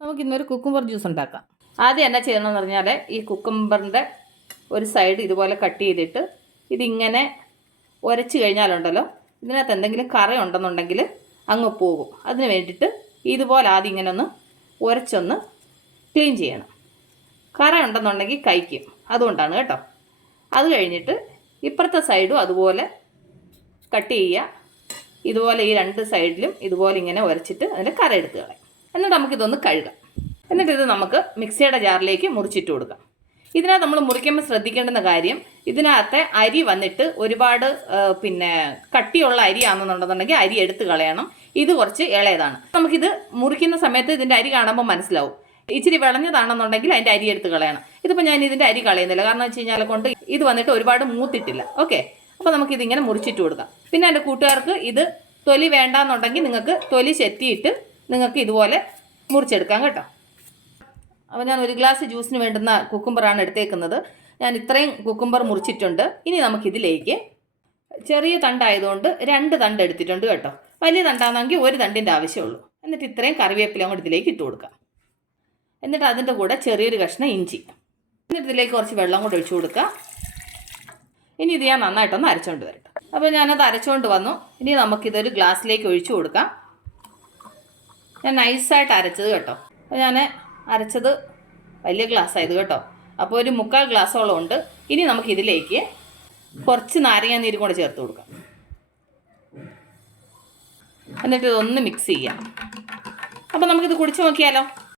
നമുക്ക് ഇന്നൊരു cucumber juice ഉണ്ടാക്കാം. ആദ്യം എന്നാ ചെയ്യണമെന്ന് പറഞ്ഞാൽ ഈ കുക്കുംബറിന്റെ ഒരു സൈഡ് ഇതുപോലെ കട്ട് ചെയ്തിട്ട് ഇതിങ്ങനെ ഉരച്ച് കഴിഞ്ഞാലുണ്ടല്ലോ ഇതിനകത്ത് എന്തെങ്കിലും കറ ഉണ്ടെന്നുണ്ടെങ്കിൽ അങ്ങ് പോകും. അതിന് വേണ്ടിയിട്ട് ഇതുപോലെ ആദ്യം ഇങ്ങനെ ഒന്ന് ഉരച്ചൊന്ന് ക്ലീൻ ചെയ്യണം. കറ ഉണ്ടെന്നുണ്ടെങ്കിൽ കഴിക്കും. അതുകൊണ്ടാണ് കേട്ടോ. അത് കഴിഞ്ഞിട്ട് ഇപ്പുറത്തെ സൈഡും അതുപോലെ കട്ട് ചെയ്യുക. ഇതുപോലെ ഈ രണ്ട് സൈഡിലും ഇതുപോലെ ഇങ്ങനെ ഉരച്ചിട്ട് അതിന്റെ കറ എടുത്ത് കളയും. എന്നിട്ട് നമുക്കിതൊന്ന് കഴുകാം. എന്നിട്ട് ഇത് നമുക്ക് മിക്സിയുടെ ജാറിലേക്ക് മുറിച്ചിട്ട് കൊടുക്കാം. ഇതിനകത്ത് നമ്മൾ മുറിക്കുമ്പോൾ ശ്രദ്ധിക്കേണ്ടുന്ന കാര്യം ഇതിനകത്തെ അരി വന്നിട്ട് ഒരുപാട് പിന്നെ കട്ടിയുള്ള അരി അരിയാണെന്നുണ്ടെന്നുണ്ടെങ്കിൽ അരി എടുത്ത് കളയണം. ഇത് കുറച്ച് ഇളയതാണ്. നമുക്കിത് മുറിക്കുന്ന സമയത്ത് ഇതിന്റെ അരി കാണുമ്പോൾ മനസ്സിലാവും. ഇച്ചിരി വിളഞ്ഞതാണെന്നുണ്ടെങ്കിൽ അതിന്റെ അരി എടുത്ത് കളയണം. ഇതിപ്പോൾ ഞാൻ ഇതിന്റെ അരി കളയുന്നില്ല. കാരണം വെച്ച് കഴിഞ്ഞാൽ കൊണ്ട് ഇത് വന്നിട്ട് ഒരുപാട് മൂത്തിട്ടില്ല. ഓക്കെ? അപ്പോൾ നമുക്കിതിങ്ങനെ മുറിച്ചിട്ട് കൊടുക്കാം. പിന്നെ എന്റെ കൂട്ടുകാർക്ക് ഇത് തൊലി വേണ്ടാന്നുണ്ടെങ്കിൽ നിങ്ങൾക്ക് തൊലി ചെത്തിയിട്ട് നിങ്ങൾക്ക് ഇതുപോലെ മുറിച്ചെടുക്കാം കേട്ടോ. അപ്പോൾ ഞാൻ ഒരു ഗ്ലാസ് ജ്യൂസിന് വേണ്ടുന്ന കുക്കുംബറാണ് എടുത്തേക്കുന്നത്. ഞാൻ ഇത്രയും കുക്കുംബർ മുറിച്ചിട്ടുണ്ട്. ഇനി നമുക്കിതിലേക്ക് ചെറിയ തണ്ടായതുകൊണ്ട് രണ്ട് തണ്ട് എടുത്തിട്ടുണ്ട് കേട്ടോ. വലിയ തണ്ടാണെങ്കിൽ ഒരു തണ്ടിന്റെ ആവശ്യമുള്ളൂ. എന്നിട്ട് ഇത്രയും കറിവേപ്പില അങ്ങോട്ട് ഇതിലേക്ക് ഇട്ട് കൊടുക്കാം. എന്നിട്ട് അതിന്റെ കൂടെ ചെറിയൊരു കഷ്ണം ഇഞ്ചി. എന്നിട്ട് ഇതിലേക്ക് കുറച്ച് വെള്ളം കൂടെ ഒഴിച്ചു കൊടുക്കാം ഇനി ഇത് ഞാൻ നന്നായിട്ടൊന്ന് അരച്ചുകൊണ്ട് വരട്ടെ. അപ്പോൾ ഞാനത് അരച്ചുകൊണ്ട് വന്നു. ഇനി നമുക്കിതൊരു ഗ്ലാസ്സിലേക്ക് ഒഴിച്ചു കൊടുക്കാം. ഞാൻ നൈസായിട്ട് അരച്ചത് കേട്ടോ. അപ്പോൾ ഞാൻ അരച്ചത് വലിയ ഗ്ലാസ് ആയത് കേട്ടോ. അപ്പോൾ ഒരു മുക്കാൽ ഗ്ലാസ്സോളം ഉണ്ട്. ഇനി നമുക്ക് ഇതിലേക്ക് കുറച്ച് നാരങ്ങ നീര് കൂടെ ചേർത്ത് കൊടുക്കാം. എന്നിട്ട് ഇതൊന്ന് മിക്സ് ചെയ്യാം. അപ്പോൾ നമുക്കിത് കുടിച്ച് നോക്കിയാലോ?